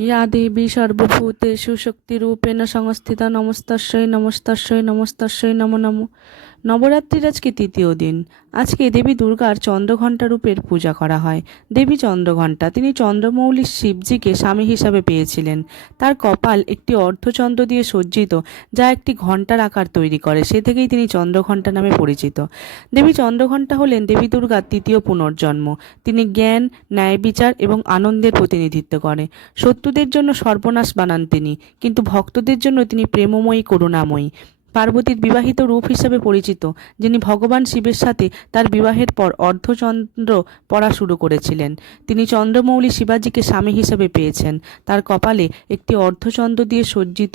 या देवी सर्वभूतेषु शक्तिरूपेण संस्थिता नमस्तस्यै नमस्तस्यै नमस्तस्यै नमो नमः। নবরাত্রির আজকে তৃতীয় দিন। আজকে দেবী দুর্গার চন্দ্রঘণ্টা রূপের পূজা করা হয়। দেবী চন্দ্রঘণ্টা, তিনি চন্দ্রমৌলি শিবজিকে স্বামী হিসাবে পেয়েছিলেন। তার কপাল একটি অর্ধচন্দ্র দিয়ে সজ্জিত, যা একটি ঘণ্টার আকার তৈরি করে। সে থেকেই তিনি চন্দ্রঘণ্টা নামে পরিচিত। দেবী চন্দ্রঘণ্টা হলেন দেবী দুর্গার তৃতীয় পুনর্জন্ম। তিনি জ্ঞান, ন্যায় বিচার এবং আনন্দের প্রতিনিধিত্ব করে। শত্রুদের জন্য সর্বনাশ বানান তিনি, কিন্তু ভক্তদের জন্য তিনি প্রেমময়ী, করুণাময়ী। পার্বতীর বিবাহিত রূপ হিসাবে পরিচিত, যিনি ভগবান শিবের সাথে তার বিবাহের পর অর্ধচন্দ্র পড়া শুরু করেছিলেন। তিনি চন্দ্রমৌলি শিবাজিকে স্বামী হিসাবে পেয়েছেন। তার কপালে একটি অর্ধচন্দ্র দিয়ে সজ্জিত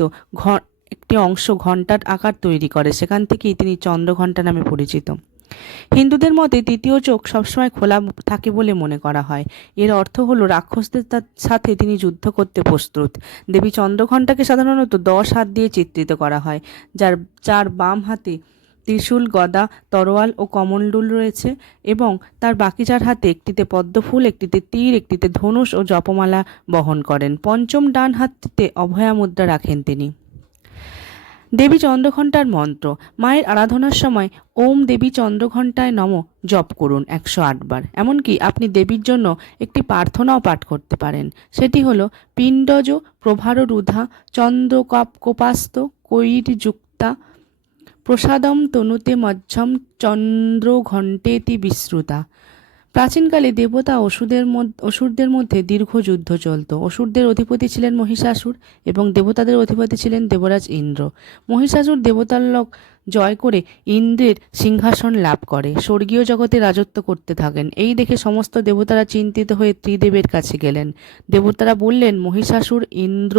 একটি অংশ ঘণ্টার আকার তৈরি করে। সেখান থেকেই তিনি চন্দ্রঘণ্টা নামে পরিচিত। হিন্দুদের মতে তৃতীয় চোখ সবসময় খোলা থাকে বলে মনে করা হয়। এর অর্থ হলো রাক্ষসদের সাথে তিনি যুদ্ধ করতে প্রস্তুত। দেবী চন্দ্রঘণ্টাকে সাধারণত 10 হাত দিয়ে চিত্রিত করা হয়, যার বাম হাতে ত্রিশূল, গদা, তরোয়াল ও কমণ্ডলু রয়েছে এবং তার বাকি 4 হাতে একটিতে পদ্মফুল, একটিতে তীর, একটিতে ধনুষ ও জপমালা বহন করেন। পঞ্চম ডান হাতটিতে অভয়া মুদ্রা রাখেন তিনি। দেবী চন্দ্রঘণ্টার মন্ত্র। মায়ের আরাধনার সময় ওম দেবী চন্দ্রঘণ্টায় নম জপ করুন 108 বার। এমনকি আপনি দেবীর জন্য একটি প্রার্থনাও পাঠ করতে পারেন। সেটি হলো পিণ্ডজ প্রভার রুধা কোপাস্ত কৈর্যুক্তা প্রসাদম তনুতে মধ্যম চন্দ্রঘণ্টেতি বিশ্রুতা। প্রাচীনকালে দেবতা অসুরদের মধ্যে দীর্ঘ যুদ্ধ চলত। অসুরদের অধিপতি ছিলেন মহিষাসুর এবং দেবতাদের অধিপতি ছিলেন দেবরাজ ইন্দ্র। মহিষাসুর দেবতার লোক জয় করে ইন্দ্রের সিংহাসন লাভ করে, স্বর্গীয় জগতে রাজত্ব করতে থাকেন। এই দেখে সমস্ত দেবতারা চিন্তিত হয়ে ত্রিদেবের কাছে গেলেন। দেবতারা বললেন, মহিষাসুর ইন্দ্র,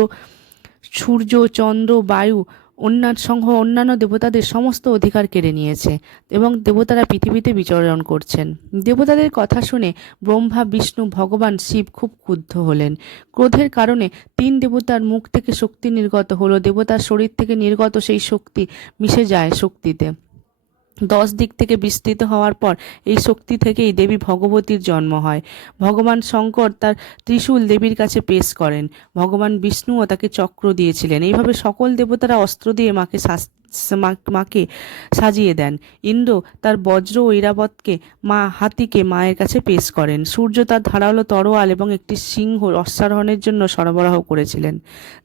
সূর্য, চন্দ্র, বায়ু অন্যান্য দেবতাদের সমস্ত অধিকার কেড়ে নিয়েছে এবং দেবতারা পৃথিবীতে বিচরণ করছেন। দেবতাদের কথা শুনে ব্রহ্মা, বিষ্ণু, ভগবান শিব খুব ক্রুদ্ধ হলেন। ক্রোধের কারণে 3 দেবতার মুখ থেকে শক্তি নির্গত হলো। দেবতার শরীর থেকে নির্গত সেই শক্তি মিশে যায় শক্তিতে। 10 দিক থেকে বিস্তৃত হওয়ার পর এই শক্তি থেকেই দেবী ভগবতীর জন্ম হয়। ভগবান শঙ্কর তার ত্রিশূল দেবীর কাছে পেশ করেন। ভগবান বিষ্ণুও তাকে চক্র দিয়েছিলেন। এইভাবে সকল দেবতারা অস্ত্র দিয়ে মাকে সাজিয়ে দেন। ইন্দ্র তার বজ্র ঐরাবতকে হাতিকে মায়ের কাছে পেশ করেন। সূর্য তার ধারালো তরোয়াল এবং একটি সিংহ অশ্বারোহণের জন্য সরবরাহ করেছিলেন।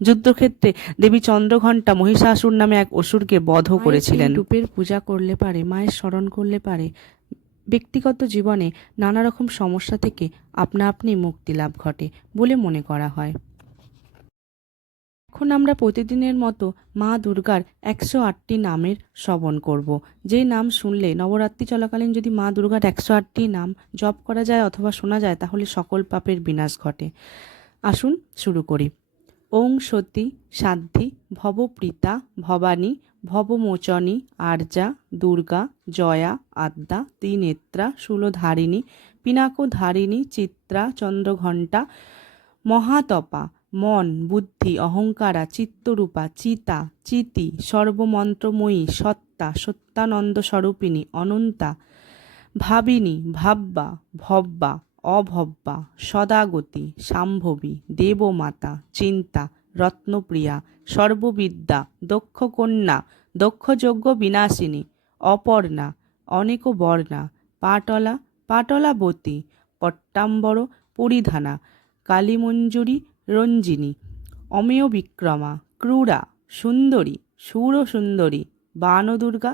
যুদ্ধক্ষেত্রে দেবী চন্দ্রঘণ্টা মহিষাসুর নামে এক অসুরকে বধও করেছিলেন। রূপের পূজা করলে পারে, মায়ের স্মরণ করলে পারে ব্যক্তিগত জীবনে নানা রকম সমস্যা থেকে আপনা আপনি মুক্তি লাভ ঘটে বলে মনে করা হয়। এখন আমরা প্রতিদিনের মতো মা দুর্গার 108টি নামের শ্রবণ করব। যেই নাম শুনলে নবরাত্রি চলাকালীন যদি মা দুর্গার 108টি নাম জপ করা যায় অথবা শোনা যায়, তাহলে সকল পাপের বিনাশ ঘটে। আসুন শুরু করি। ওং সতী সাধ্বী ভবপ্রীতা ভবানী ভবমোচনী আর্যা দুর্গা জয়া আদ্যা ত্রিনেত্রা শূলধারিণী পিনাকধারিণী চিত্রা চন্দ্রঘণ্টা মহাতপা মন বুদ্ধি অহংকারা চিত্তরূপা চিতা চিতি সর্বমন্ত্রময়ী সত্তা সত্যানন্দ স্বরূপিণী অনন্তা ভাবিনী ভাব্বা ভব্বা অভব্বা সদাগতি শাম্ভবী দেবমাতা চিন্তা রত্নপ্রিয়া সর্ববিদ্যা দক্ষকন্যা দক্ষযজ্ঞ বিনাশিনী অপর্ণা অনেক বর্ণা পাটলা পাটলাবতী পট্টাম্বর পরিধানা কালীমঞ্জুরি রঞ্জিনী অমেয় বিক্রমা ক্রূরা সুন্দরী সুরসুন্দরী বানদুর্গা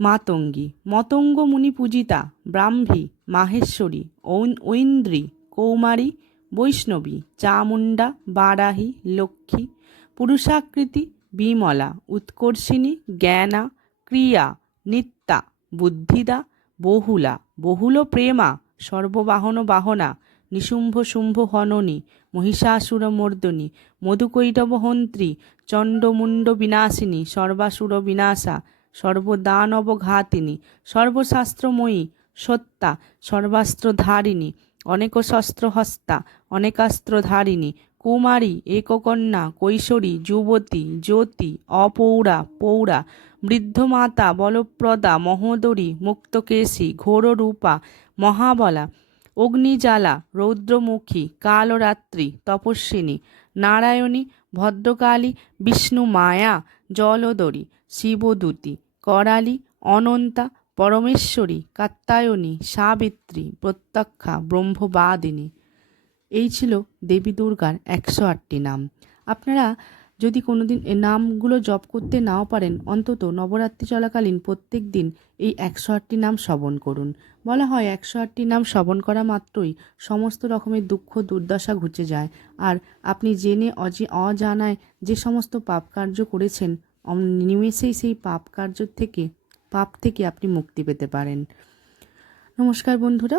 মাতঙ্গী মতঙ্গ মুনি পূজিতা ব্রাহ্মী মাহেশ্বরী ঐন্দ্রী কৌমারী বৈষ্ণবী চামুণ্ডা বারাহী লক্ষ্মী পুরুষাকৃতি বিমলা উৎকর্ষিণী জ্ঞানা ক্রিয়া নিত্যা বুদ্ধিদা বহুলা বহুল প্রেমা সর্ববাহন বাহনা নিশুম্ভ শুম্ভ হননী মহিষাসুর মর্দনী মধুকৈটব হন্ত্রী চণ্ডমুণ্ড বিনাশিনী সর্বাসুর বিনাশা সর্বদানবঘাতিনী সর্বশাস্ত্রময়ী সত্তা সর্বাস্ত্রধারিণী অনেক শস্ত্রহস্তা অনেকাস্ত্রধারিণী কুমারী এককন্যা কৈশোরী যুবতী জ্যোতি অপৌরা পৌরা বৃদ্ধমাতা বলপ্রদা মহোদরী মুক্তকেশী ঘোররূপা মহাবলা অগ্নিজ্বালা, রৌদ্রমুখী, কালরাত্রি, তপস্বিনী, নারায়ণী, ভদ্রকালী, বিষ্ণু মায়া, জলদরী, শিবদূতী, করালী, অনন্তা, পরমেশ্বরী, কাত্যায়নী, সাবিত্রী, প্রত্যক্ষা, ব্রহ্মবাদিনী। এই ছিল দেবী দুর্গার 108টি নাম। আপনারা যদি কোনোদিন এই নামগুলো জপ করতে নাও পারেন, অন্তত নবরাত্রি চলাকালীন প্রত্যেক দিন এই 108টি নাম শ্রবণ করুন। বলা হয় 108টি নাম শ্রবণ করা মাত্রই সমস্ত রকমের দুঃখ দুর্দশা ঘুচে যায়, আর আপনি জেনে অজানায় যে সমস্ত পাপ কার্য করেছেন নিমেষেই সেই পাপ থেকে আপনি মুক্তি পেতে পারেন। নমস্কার বন্ধুরা।